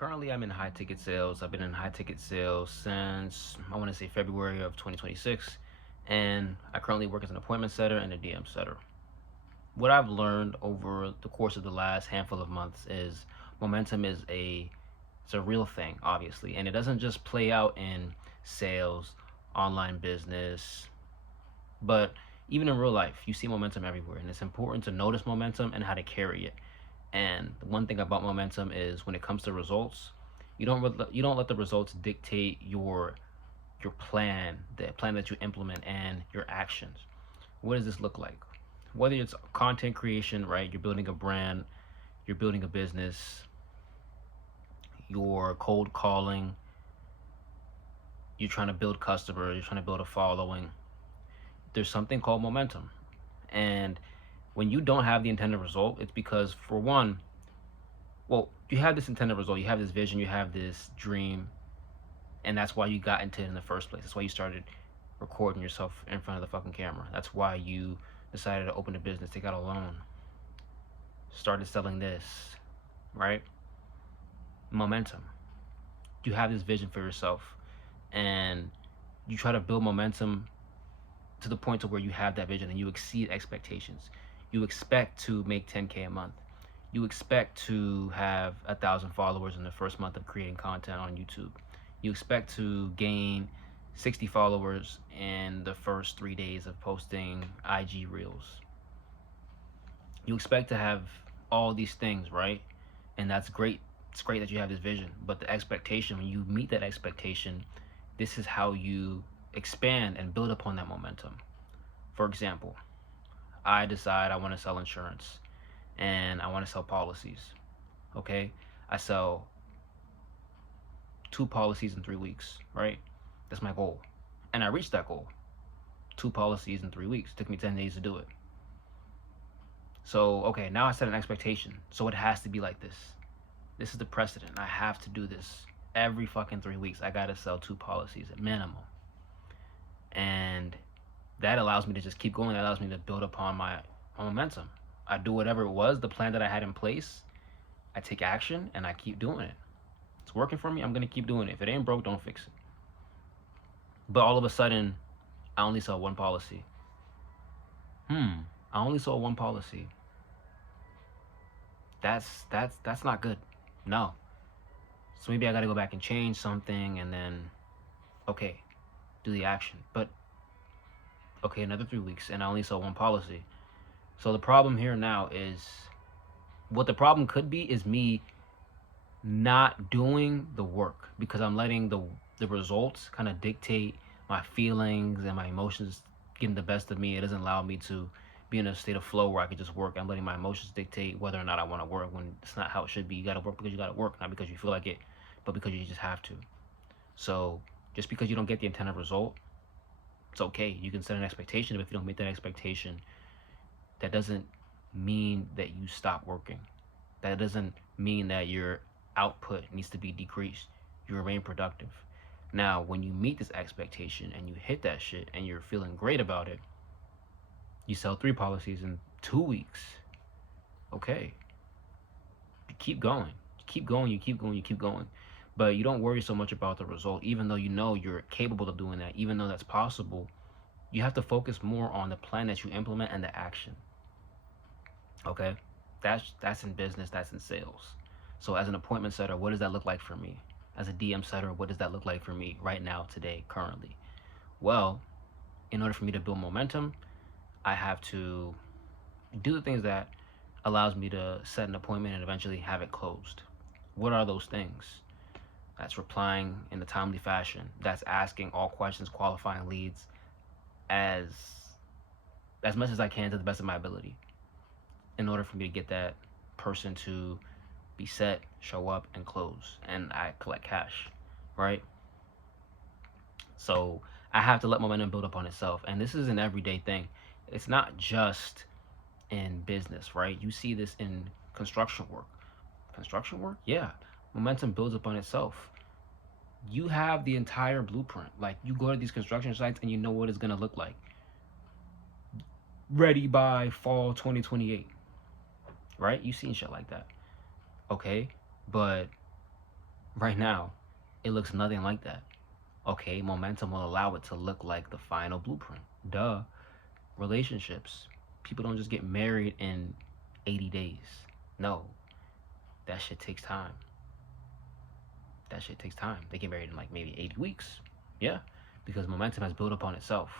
currently I'm in high ticket sales. I've been in high ticket sales since I want to say February of 2026, and I currently work as an appointment setter and a DM setter. What I've learned over the course of the last handful of months is momentum is a real thing, obviously, and it doesn't just play out in sales, online business, but even in real life, you see momentum everywhere, and it's important to notice momentum and how to carry it. And the one thing about momentum is when it comes to results, you don't let the results dictate your plan, the plan that you implement, and your actions. What does this look like? Whether it's content creation, right? You're building a brand, you're building a business, you're cold calling, you're trying to build customers, you're trying to build a following. There's something called momentum. And when you don't have the intended result, it's because, for one, well, you have this intended result, you have this vision, you have this dream, and that's why you got into it in the first place. That's why you started recording yourself in front of the fucking camera. That's why you decided to open a business, take out a loan, started selling this, right? Momentum. You have this vision for yourself, and you try to build momentum to the point to where you have that vision and you exceed expectations. You expect to make 10K a month. You expect to have 1,000 followers in the first month of creating content on YouTube. You expect to gain 60 followers in the first 3 days of posting IG Reels. You expect to have all these things, right? And that's great. It's great that you have this vision, but the expectation, when you meet that expectation, this is how you expand and build upon that momentum. For example, I decide I want to sell insurance and I want to sell policies. Okay? I sell 2 policies in 3 weeks, right? That's my goal. And I reached that goal. 2 policies in 3 weeks. It took me 10 days to do it. So, okay, now I set an expectation. So it has to be like this. This is the precedent. I have to do this every fucking 3 weeks. I gotta sell 2 policies at minimum. And that allows me to just keep going. That allows me to build upon my momentum. I do whatever it was, the plan that I had in place. I take action and I keep doing it. It's working for me. I'm gonna keep doing it. If it ain't broke, don't fix it. But all of a sudden, I only saw 1 policy. I only saw 1 policy. That's not good. No. So maybe I gotta go back and change something, and then, okay, do the action. But okay, another 3 weeks, and I only saw 1 policy. So the problem here now is, what the problem could be is me not doing the work because I'm letting the results kind of dictate my feelings and my emotions getting the best of me. It doesn't allow me to be in a state of flow where I can just work. I'm letting my emotions dictate whether or not I want to work, when it's not how it should be. You got to work because you got to work, not because you feel like it, but because you just have to. So just because you don't get the intended result, it's okay. You can set an expectation, but if you don't meet that expectation, that doesn't mean that you stop working. That doesn't mean that your output needs to be decreased. You remain productive. Now, when you meet this expectation and you hit that shit and you're feeling great about it, you sell 3 policies in 2 weeks. Okay. You keep going. You keep going, you keep going, you keep going. But you don't worry so much about the result, even though you know you're capable of doing that, even though that's possible. You have to focus more on the plan that you implement and the action. Okay? That's in business, that's in sales. So as an appointment setter, what does that look like for me? As a DM setter, what does that look like for me right now, today, currently? Well, in order for me to build momentum, I have to do the things that allows me to set an appointment and eventually have it closed. What are those things? That's replying in a timely fashion. That's asking all questions, qualifying leads as much as I can to the best of my ability, in order for me to get that person to be set, show up, and close, and I collect cash, right? So I have to let momentum build up on itself, and this is an everyday thing. It's not just in business, right? You see this in construction work. Construction work, yeah, momentum builds upon itself. You have the entire blueprint. Like, you go to these construction sites and you know what it's gonna look like. Ready by fall 2028, right? You've seen shit like that. Okay, but Right now, it looks nothing like that. Okay, momentum will allow it to look like the final blueprint. Duh. Relationships. People don't just get married in 80 days. No, that shit takes time. That shit takes time. They get married in like maybe 80 weeks. Yeah, because momentum has built upon itself.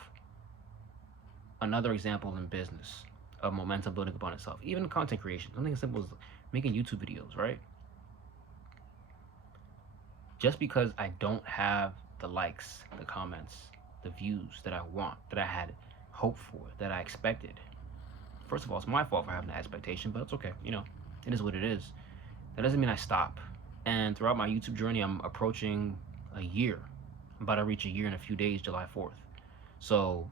Another example in business of momentum building upon itself, even content creation, something as simple as making YouTube videos, right? Just because I don't have the likes, the comments, the views that I want, that I had hoped for, that I expected. First of all, it's my fault for having that expectation, but it's okay. It is what it is. That doesn't mean I stop. And throughout my YouTube journey, I'm approaching a year. I'm about to reach a year in a few days, July 4th. So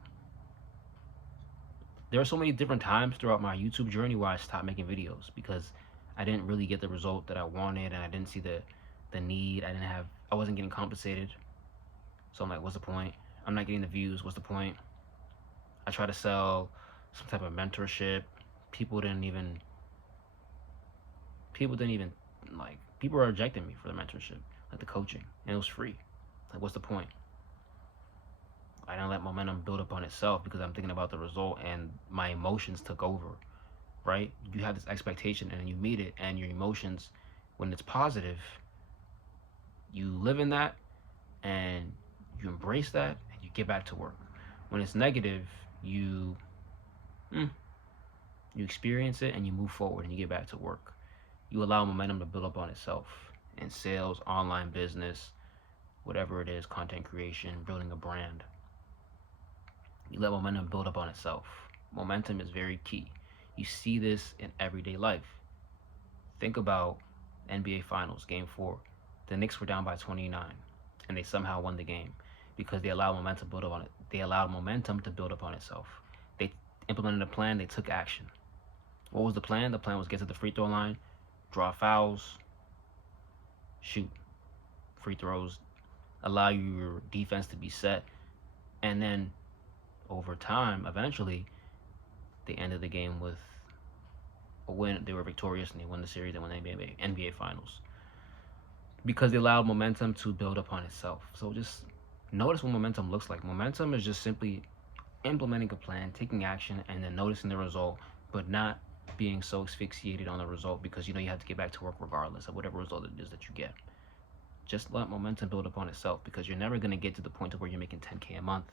there are so many different times throughout my YouTube journey where I stopped making videos because I didn't really get the result that I wanted, and I didn't see the need. I wasn't getting compensated. So I'm like, what's the point? I'm not getting the views. What's the point? I try to sell some type of mentorship. People didn't even like, people were rejecting me for the mentorship, like the coaching, and it was free. Like, what's the point? I didn't let momentum build up on itself because I'm thinking about the result, and my emotions took over, right? You have this expectation and you meet it, and your emotions, when it's positive, you live in that and you embrace that and you get back to work. When it's negative, you experience it and you move forward and you get back to work. You allow momentum to build up on itself in sales, online business, whatever it is, content creation, building a brand. You let momentum build up on itself. Momentum is very key. You see this in everyday life. Think about NBA Finals, Game 4. The Knicks were down by 29, and they somehow won the game because they allowed momentum to build up on it. They allowed momentum to build up on itself. They implemented a plan. They took action. What was the plan? The plan was get to the free throw line, draw fouls, shoot free throws, allow your defense to be set, and then over time, eventually, they ended the game with a win. They were victorious and they won the series and won the NBA Finals because they allowed momentum to build upon itself. So just notice what momentum looks like. Momentum is just simply implementing a plan, taking action, and then noticing the result, but not being so asphyxiated on the result because you have to get back to work regardless of whatever result it is that you get. Just let momentum build upon itself because you're never going to get to the point to where you're making 10K a month.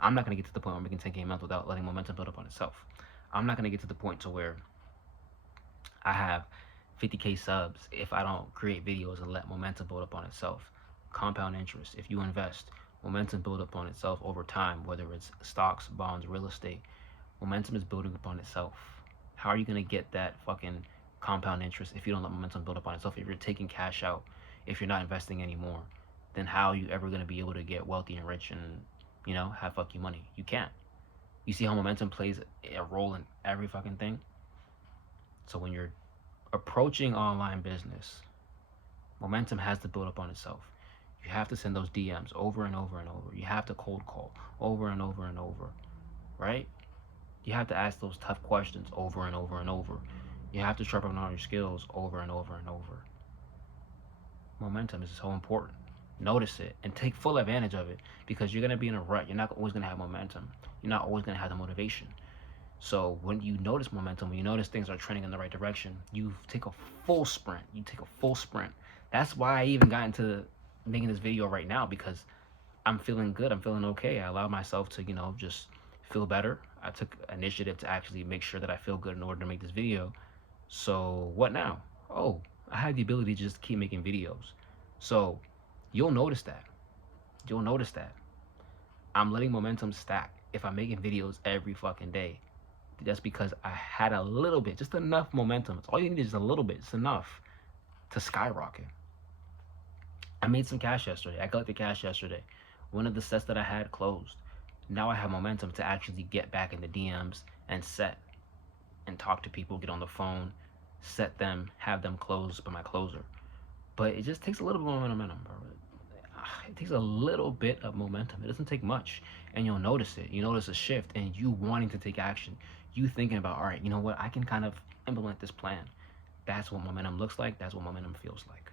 I'm not going to get to the point where I'm making 10K a month without letting momentum build upon itself. I'm not going to get to the point to where I have 50K subs if I don't create videos and let momentum build upon itself. Compound interest. If you invest, momentum build upon itself over time, whether it's stocks, bonds, real estate. Momentum is building upon itself. How are you going to get that fucking compound interest if you don't let momentum build upon itself? If you're taking cash out, if you're not investing anymore, then how are you ever going to be able to get wealthy and rich and, have fuck you money? You can't. You see how momentum plays a role in every fucking thing? So when you're approaching online business, momentum has to build up on itself. You have to send those DMs over and over and over. You have to cold call over and over and over, right? You have to ask those tough questions over and over and over. You have to sharpen all your skills over and over and over. Momentum is so important. Notice it and take full advantage of it because you're going to be in a rut. You're not always going to have momentum. You're not always going to have the motivation. So when you notice momentum, when you notice things are trending in the right direction, you take a full sprint. That's why I even got into making this video right now because I'm feeling good. I'm feeling okay. I allowed myself to, just feel better. I took initiative to actually make sure that I feel good in order to make this video. So what now? Oh, I have the ability to just keep making videos. So you'll notice that. I'm letting momentum stack if I'm making videos every fucking day. That's because I had a little bit, just enough momentum. All you need is a little bit. It's enough to skyrocket. I made some cash yesterday. I collected cash yesterday. One of the sets that I had closed. Now I have momentum to actually get back in the DMs and set and talk to people, get on the phone, set them, have them close by my closer. But it just takes a little bit of momentum, bro. It takes a little bit of momentum. It doesn't take much. And you'll notice it. You notice a shift and you wanting to take action. You thinking about, all right, you know what? I can kind of implement this plan. That's what momentum looks like. That's what momentum feels like.